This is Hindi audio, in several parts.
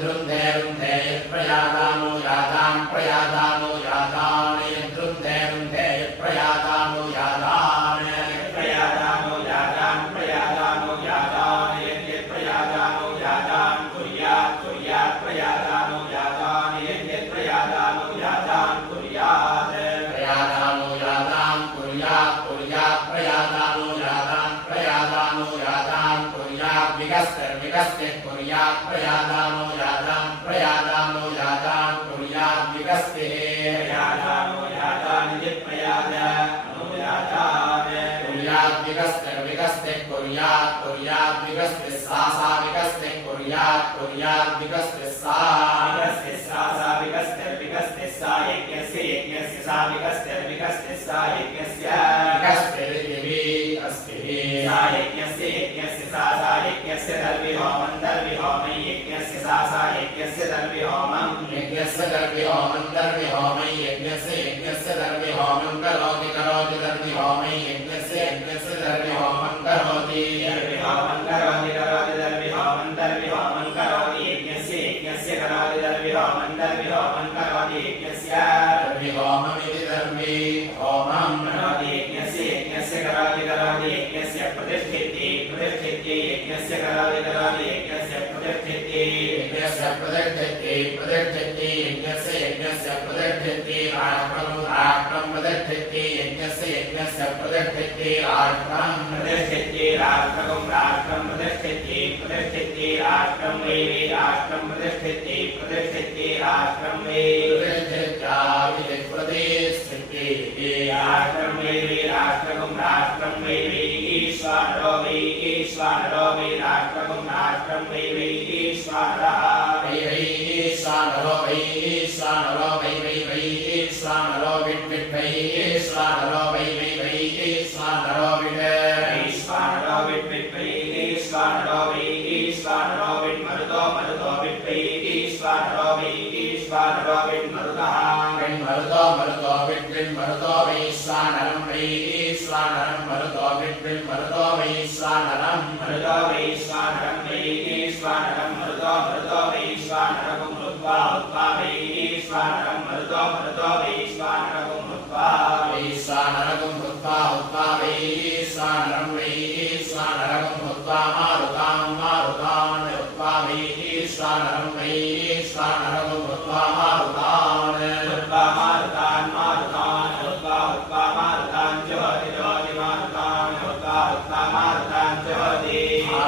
Drunde रुन्धे यत्प्रयादानो यादान् प्रयादानो यादान् यद्रुन्धे रुन्धे यत्प्रयादानो यादान् यत्प्रयादानो यादान् प्रयादानो यादान् यत्प्रयादानो यादान् कुर्यात् कुर्यात् प्रयादानो यादान् यत्प्रयादानो यादान् कुर्यात् प्रयादानो यादान् कुर्यात् कुर्यात् प्रयादानो यादान् प्रयादानो यादान् कुर्यात् विगस्ते कुर्यात् प्रयादानो यादान् प्रयादानो यादान् कुर्यात् विगस्ते प्रयादानो यादान् यत्प्रयादानो यादान् कुर्यात् विगस्ते कुर्यात् कुर्यात् विगस्ते सा विगस्ते कुर्यात् कुर्यात् विगस्ते सा विगस्ते सा यज्ञस्य सा विगस्ते सा यज्ञस्य विगस्ते सा यज्ञस्य सा यज्ञस्य दर्विहोमं यज्ञस्य सा यज्ञस्य दर्विहोमं दर्विहोमं यज्ञस्य दर्विहोमं करोति दर्विहोमं यज्ञस्य दर्विहोमं करोति दर्विहोमं करोति यज्ञस्य करोति दर्विहोमं करोति यज्ञस्य दर्विहोममिति दर्विहोमं करोति यज्ञस्य करोति यज्ञस्य प्रतिष्ठिति यज्ञस्य करोति यज्ञस्य प्रतिष्ठिति यज्ञस्य प्रतिष्ठिति यज्ञस्य प्रतिष्ठिति राष्ट्रं प्रतिष्ठिति यज्ञस्य प्रतिष्ठिति राष्ट्रं प्रतिष्ठिति राष्ट्रं प्रतिष्ठिति राष्ट्रं वै राष्ट्रं प्रतिष्ठिति राष्ट्रं वै प्रतिष्ठिति राष्ट्रं वै राष्ट्रं वै ईश्वरो वै राष्ट्रं वै ईश्वरः ईश्वरो वै ईश्वरो विट् ईश्वरो वै ईश्वरो विट् मरुतो विट् ईश्वरो वै विट् मरुतः मरुतो विट् वैश्वानरं मरुतो विट् वैश्वानरं मरुतो वैश्वानरं मरुतो वैश्वानरं मृत्वा वैश्वानरं मरुतो वैश्वानरं मृत्वा वैश्वानरं मृत्वा वैश्वानरं मृत्वा मारुतान् मृत्वा वैश्वानरं मृत्वा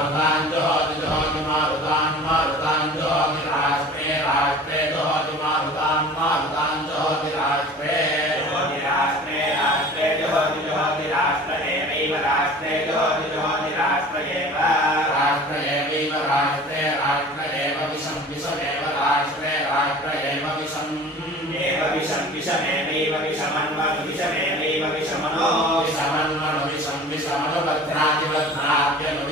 मारुतान् ज्योति मारुतान् ज्योति मारुतान् ज्योति राष्ट्रे ज्योति मारुतान् ज्योति राष्ट्रे ज्योति राष्ट्रमेव राष्ट्रे विषमेव राष्ट्रे विषमेव विषमेव विषमनो विषमनो बध्नात्यनु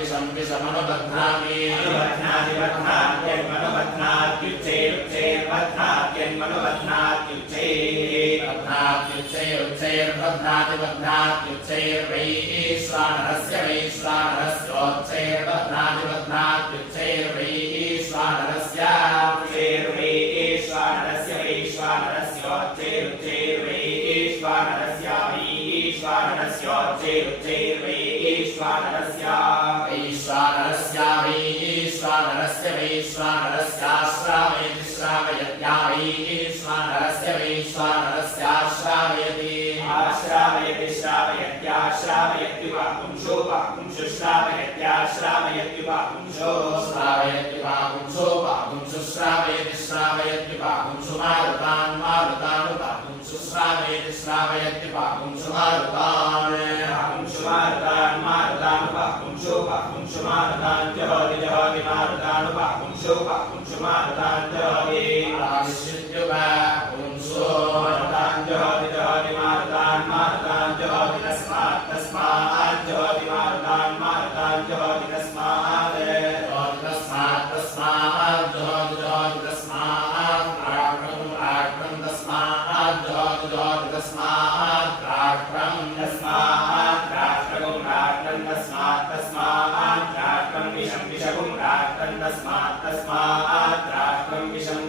तस्मात् विषं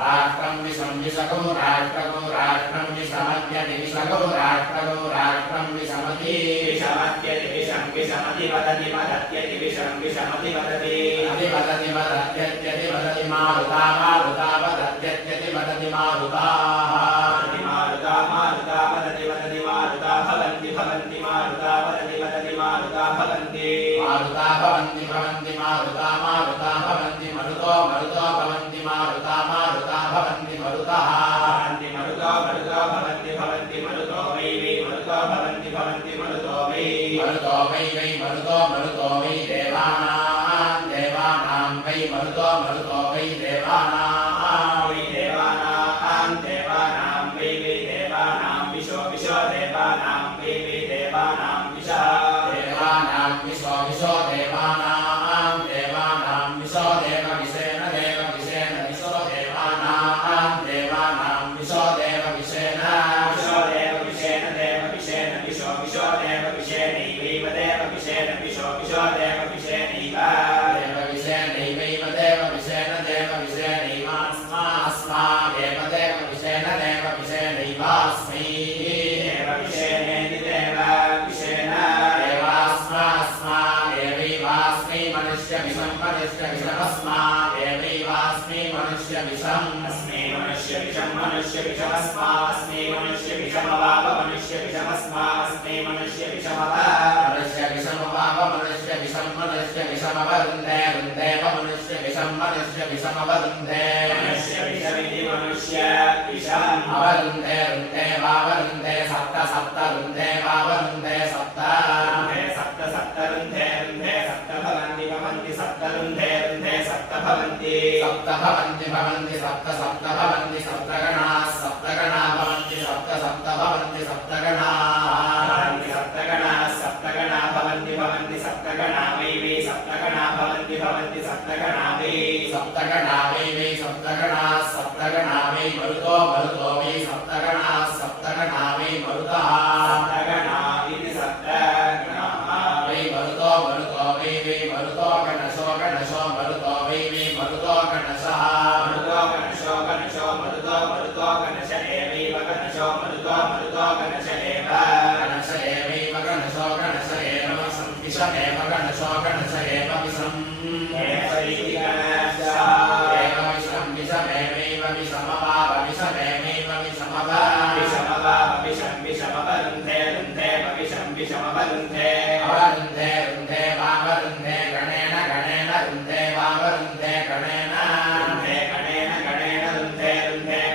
राष्ट्रं विषं विषगो राष्ट्रगो राष्ट्रं विषमत्यति विषगो राष्ट्रगो राष्ट्रं विषमति विषमत्यति विषं विषमति वदति वदत्यति विषं विषमति वदति वदति वदत्यत्यति वदति मारुता मारुता वदत्यत्यति वदति मारुताः मारुता मारुता वदति वदति मारुता भवन्ति भवन्ति मारुता वदति वदति मारुता भवन्ति मारुता भवन्ति भवन्ति मारुता मारुता भवन्ति मरुतो मरुतो भवन्ति मारुता मारुता भवन्ति मरुतः भवन्ति मरुतो मरुतो भवन्ति भवन्ति मरुतो वै वै मरुतो भवन्ति भवन्ति मरुतो वै मरुतो वै वै मरुतो वै देवानां देवानां वै मरुतो वै देवानां वै देवानां देवानां वै वै देवानां विशो विशो देवानां वै वै देवानां विशः देवानां विशो विशो देवानां देवानां विशो देव विशेन विशो देवानां देवानां विशो देव विशेन विशो देव विशेन विशो विशो देव विशेनैव देव विशेन विशो विशो देव विशेनैव देव विशेनैव देव विशेन अस्मा देव देव विशेन देव विशेनैवास्मै देव विशेनेति देव विशेन देवास्मा देवैवास्मै मनुष्य विषमस्मा देवैवास्मै मनुष्य विषम् अस्मै मनुष्य विषमस्मा अस्मै मनुष्य विषमवाव मनुष्य विषमस्मा अस्मै मनुष्य विषमव मनुष्य विषमवाव मनुष्य विषमवरुन्धे रुन्धेव मनुष्य विषमवरुन्धे मनुष्य विषमिति मनुष्य विषम् अवरुन्धे रुन्धे वावरुन्धे सप्त सप्त रुन्धे वावरुन्धे सप्त सप्त सप्त रुन्धे रुन्धे सप्त भवन्ति भवन्ति सप्त रुन्धे रुन्धे सप्त भवन्ति सप्त भवन्ति भवन्ति सप्त सप्त भवन्ति सप्तगणाः भवन्ति सप्त सप्त भवन्ति सप्तगणाः सप्तगणा भवन्ति भवन्ति सप्तगणा वै वै सप्तगणा भवन्ति भवन्ति सप्तगणा वै सप्तगणा वै मरुतो वै सप्तगणा वै मरुतः सप्तगणा इति सप्तगणाः वै मरुतो वै मरुतो गणशो मरुतो वै मरुतो गणशः मरुतो गणश एवैव गणशो मरुतो गणश एव गणश एवैव गणशो गणश एव विषमेव गणशो गणश एव विषम् इति गणशः एव विषमेवैव विषमवाव विषमेवैव विषमव विषमवाव विषमवरुन्धे रुन्धे विषमवरुन्धे अवरुन्धे रुन्धे वावरुन्धे गणेन रुन्धे वावरुन्धे गणेन रुन्धे गणेन रुन्धे गणेन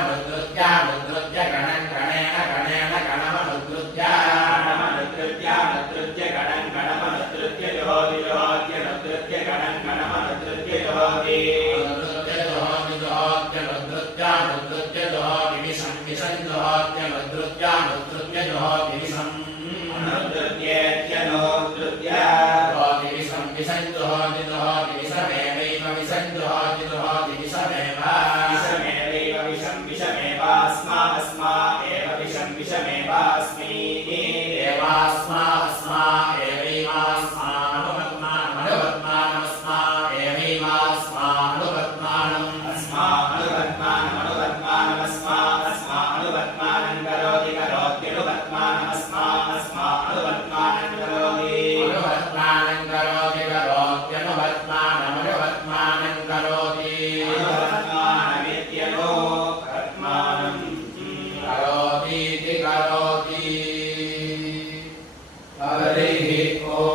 गणमनुद्रुत्य गणेन गणमनुद्रुत्य गणमनुद्रुत्य जोहोति गणमनुद्रुत्य जोहोति अस्मा एव विषमेवास्मि देवास्मा अस्मा एवैवास्मा अनुवर्तमानमस्मा एवैवास्मा अनुवर्तमानम् अस्मा अनुवर्तमानमस्मा अनुवर्तमानं करोति करोत्यनुवर्तमानमस्मा अनुवर्तमानं करोति अनुवर्तमानं करोति करोत्यनुवर्तमानमनुवर्तमानं करोति अनुवर्तमानमित्यनो वर्तमानं करोतीति करोति हरिः ॐ